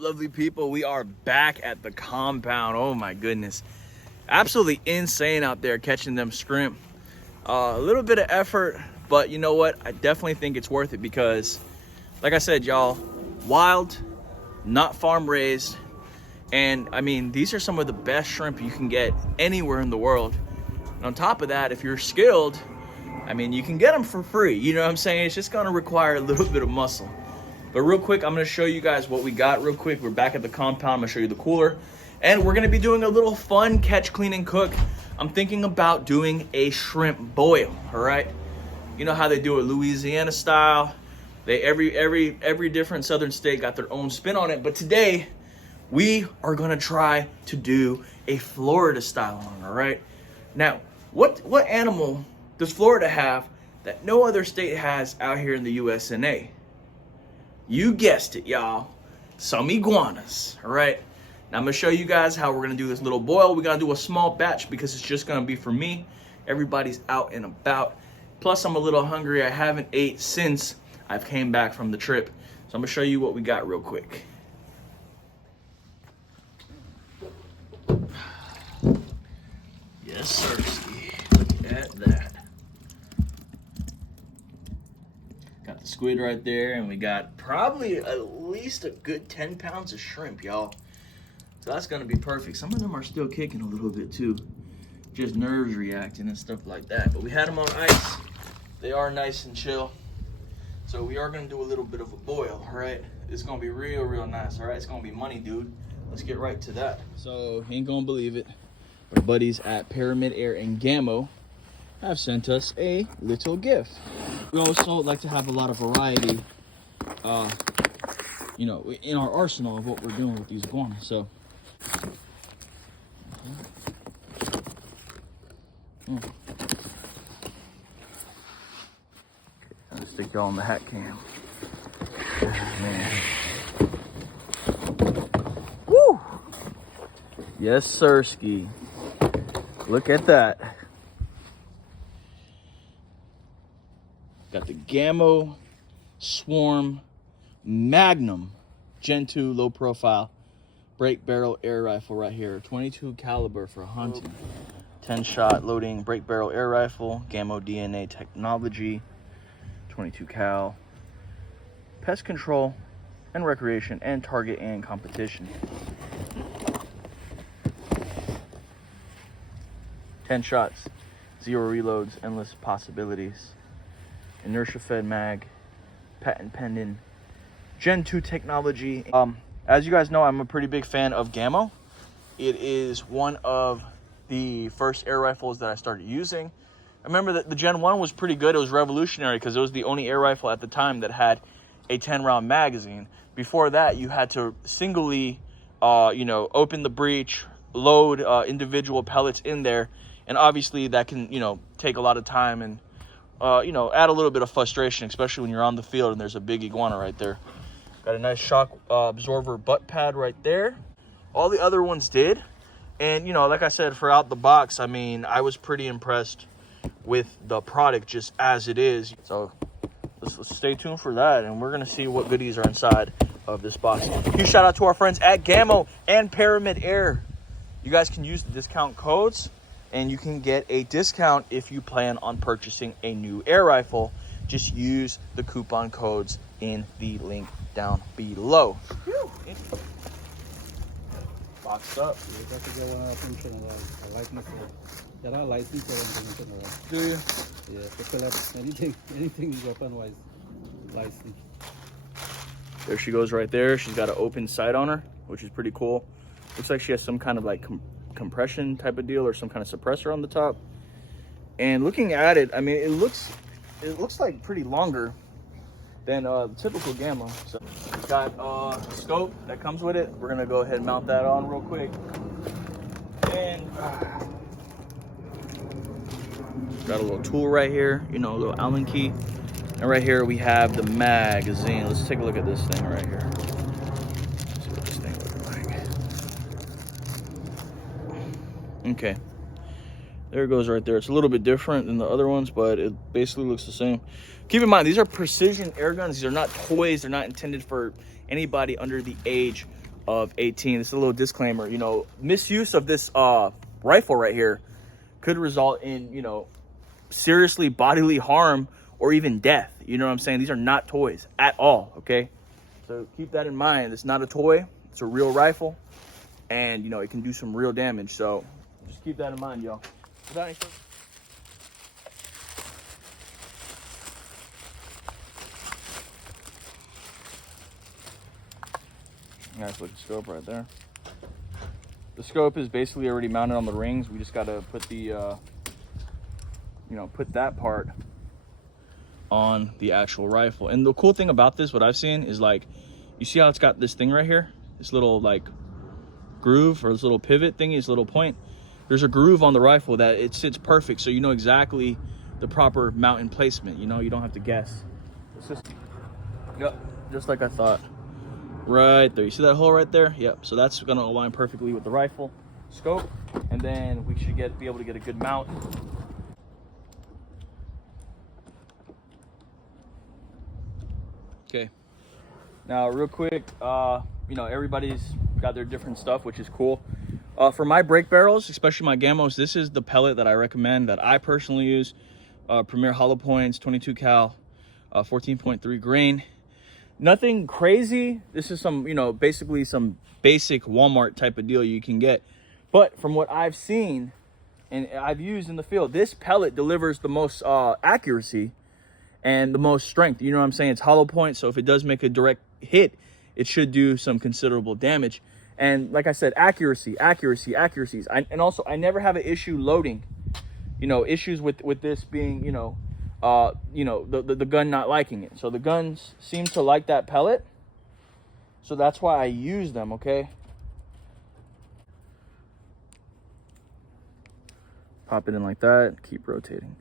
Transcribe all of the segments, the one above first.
lovely people? We are back at the compound. Oh my goodness, absolutely insane out there catching them shrimp. A little bit of effort, but you know what, I definitely think it's worth it because like I said, y'all, wild, not farm raised. And I mean, these are some of the best shrimp you can get anywhere in the world. And on top of that, if you're skilled, I mean, you can get them for free. You know what I'm saying? It's just gonna require a little bit of muscle. But real quick, I'm gonna show you guys what we got real quick. We're back at the compound. I'm gonna show you the cooler. And we're gonna be doing a little fun catch, clean, and cook. I'm thinking about doing a shrimp boil, all right? You know how they do it Louisiana style. Every different southern state got their own spin on it. But today, we are gonna try to do a Florida style one, all right? Now, what animal does Florida have that no other state has out here in the USA? You guessed it, y'all. Some iguanas, all right? Now I'm gonna show you guys how we're gonna do this little boil. We're gonna do a small batch because it's just gonna be for me. Everybody's out and about. Plus I'm a little hungry. I haven't ate since I've came back from the trip. So I'm gonna show you what we got real quick. Yes, sir. Look at that. Got the squid right there, and we got probably at least a good 10 pounds of shrimp, y'all. So that's gonna be perfect. Some of them are still kicking a little bit too. Just nerves reacting and stuff like that. But we had them on ice. They are nice and chill. So we are gonna do a little bit of a boil, all right? It's gonna be real nice, all right? It's gonna be money, dude. Let's get right to that. So, you ain't gonna believe it. Our buddies at Pyramid Air and GAMO have sent us a little gift. We also like to have a lot of variety, you know, in our arsenal of what we're doing with these iguanas. So, I'll stick y'all in the hat cam. Man. Woo! Yes, sirski. Look at that. Got the GAMO Swarm Magnum Gen 2 low profile break barrel air rifle right here. 22 caliber for hunting. 10 shot loading break barrel air rifle. GAMO DNA technology. 22 cal. Pest control and recreation and target and competition. 10 shots, 0 reloads, endless possibilities. Inertia fed mag, patent pending, Gen 2 technology. As you guys know, I'm a pretty big fan of GAMO. It is one of the first air rifles that I started using. I remember that the Gen 1 was pretty good. It was revolutionary because it was the only air rifle at the time that had a 10-round magazine. Before that, you had to singly, you know, open the breech, load individual pellets in there. And obviously that can, you know, take a lot of time and, you know, add a little bit of frustration, especially when you're on the field and there's a big iguana right there. Got a nice shock absorber butt pad right there. All the other ones did. And, you know, like I said, for out the box, I mean, I was pretty impressed with the product just as it is. So let's stay tuned for that. And we're going to see what goodies are inside of this box. Huge shout out to our friends at GAMO and Pyramid Air. You guys can use the discount codes, and you can get a discount if you plan on purchasing a new air rifle. Just use the coupon codes in the link down below. Boxed up. Do you? Yeah, anything weapon-wise license. There she goes right there. She's got an open sight on her, which is pretty cool. Looks like she has some kind of like compression type of deal or some kind of suppressor on the top. And looking at it, I mean, it looks like pretty longer than typical GAMO. So it's got a scope that comes with it. We're gonna go ahead and mount that on real quick. And got a little tool right here, you know, a little Allen key. And right here we have the magazine. Let's take a look at this thing right here. Let's see what this thing looks like. Okay, there it goes right there. It's a little bit different than the other ones, but it basically looks the same. Keep in mind, these are precision air guns. These are not toys. They're not intended for anybody under the age of 18. This is a little disclaimer. You know, misuse of this rifle right here could result in, you know, seriously bodily harm or even death. You know what I'm saying? These are not toys at all, okay? So keep that in mind. It's not a toy. It's a real rifle, and you know, it can do some real damage. So just keep that in mind, y'all. Without any further... Nice looking scope right there. The scope is basically already mounted on the rings. We just got to put the, you know, put that part on the actual rifle. And the cool thing about this, what I've seen, is like, you see how it's got this thing right here? This little like groove, or this little pivot thingy, this little point. There's a groove on the rifle that it sits perfect, so you know exactly the proper mounting placement. You know, you don't have to guess. It's just, yep, just like I thought. Right there, you see that hole right there? Yep. So that's gonna align perfectly with the rifle scope, and then we should be able to get a good mount. Okay. Now, real quick, you know, everybody's got their different stuff, which is cool. For my brake barrels, especially my GAMOs, this is the pellet that I recommend, that I personally use. Premier Hollow Points, 22 cal, 14.3 grain. Nothing crazy. This is some, you know, basically some basic Walmart type of deal you can get. But from what I've seen and I've used in the field, this pellet delivers the most accuracy and the most strength. You know what I'm saying? It's hollow point, so if it does make a direct hit, it should do some considerable damage. And like I said, accuracies. And also, I never have an issue loading. You know, issues with this being, you know, the gun not liking it. So the guns seem to like that pellet, so that's why I use them. Okay, pop it in like that, keep rotating.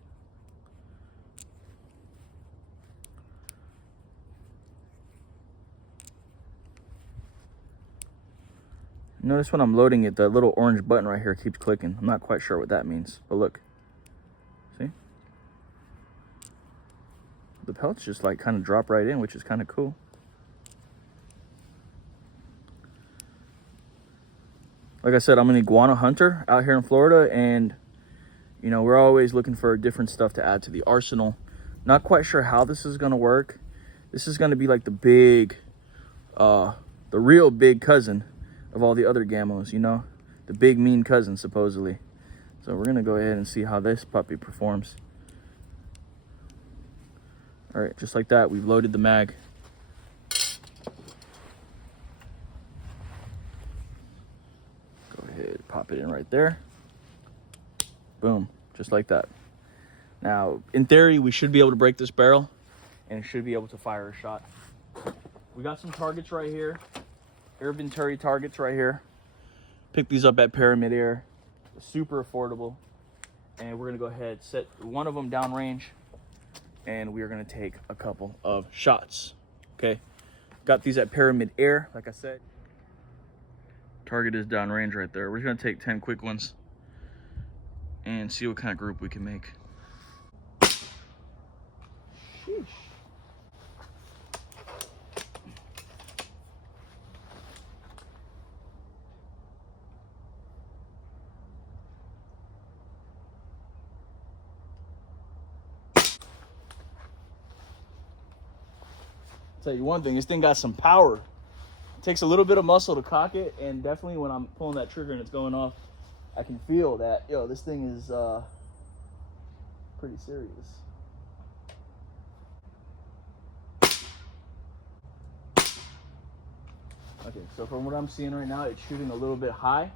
Notice when I'm loading it, the little orange button right here keeps clicking. I'm not quite sure what that means, but look, see, the pellets just like kind of drop right in, which is kind of cool. Like I said, I'm an iguana hunter out here in Florida, and you know, we're always looking for different stuff to add to the arsenal. Not quite sure how this is gonna work. This is gonna be like the big, the real big cousin of all the other GAMOs, you know? The big mean cousin, supposedly. So we're gonna go ahead and see how this puppy performs. All right, just like that, we've loaded the mag. Go ahead, pop it in right there. Boom, just like that. Now, in theory, we should be able to break this barrel and it should be able to fire a shot. We got some targets right here. Air Venturi targets right here. Pick these up at Pyramid Air. Super affordable. And we're gonna go ahead, set one of them downrange, and we are gonna take a couple of shots. Okay, got these at Pyramid Air, like I said. Target is downrange right there. We're just gonna take 10 quick ones and see what kind of group we can make. Sheesh. Tell you one thing, this thing got some power. It takes a little bit of muscle to cock it, and definitely when I'm pulling that trigger and it's going off, I can feel that, yo, this thing is pretty serious. Okay, so from what I'm seeing right now, it's shooting a little bit high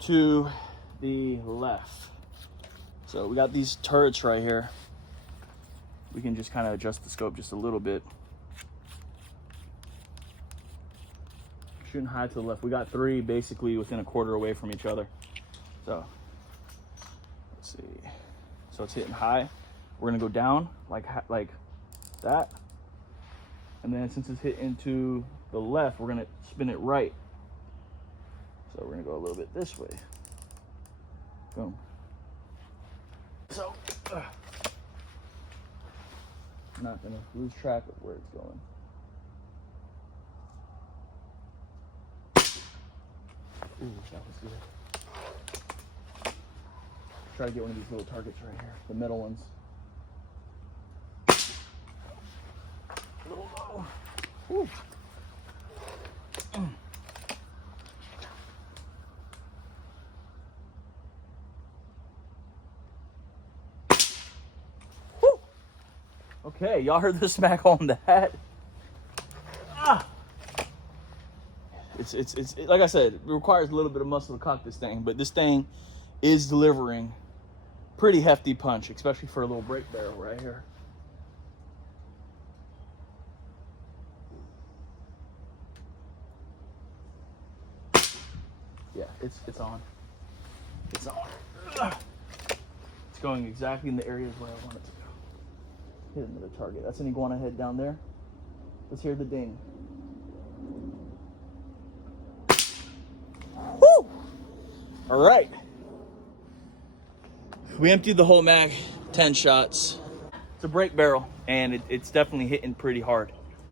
to the left. So we got these turrets right here. We can just kind of adjust the scope just a little bit. Shooting high to the left. We got three basically within a quarter away from each other. So let's see. So it's hitting high. We're gonna go down like that. And then since it's hit into the left, we're gonna spin it right. So we're gonna go a little bit this way. Boom. So I'm not gonna lose track of where it's going. Ooh, that was good. Try to get one of these little targets right here, the middle ones. A little low. Woo. Woo. Okay, y'all heard the smack on that. Ah. It's like I said, it requires a little bit of muscle to cock this thing, but this thing is delivering pretty hefty punch, especially for a little break barrel right here. Yeah, it's on. It's on. It's going exactly in the areas where I want it to go. Hit another target. That's an iguana head down there. Let's hear the ding. Woo! All right. We emptied the whole mag, 10 shots. It's a break barrel, and it's definitely hitting pretty hard.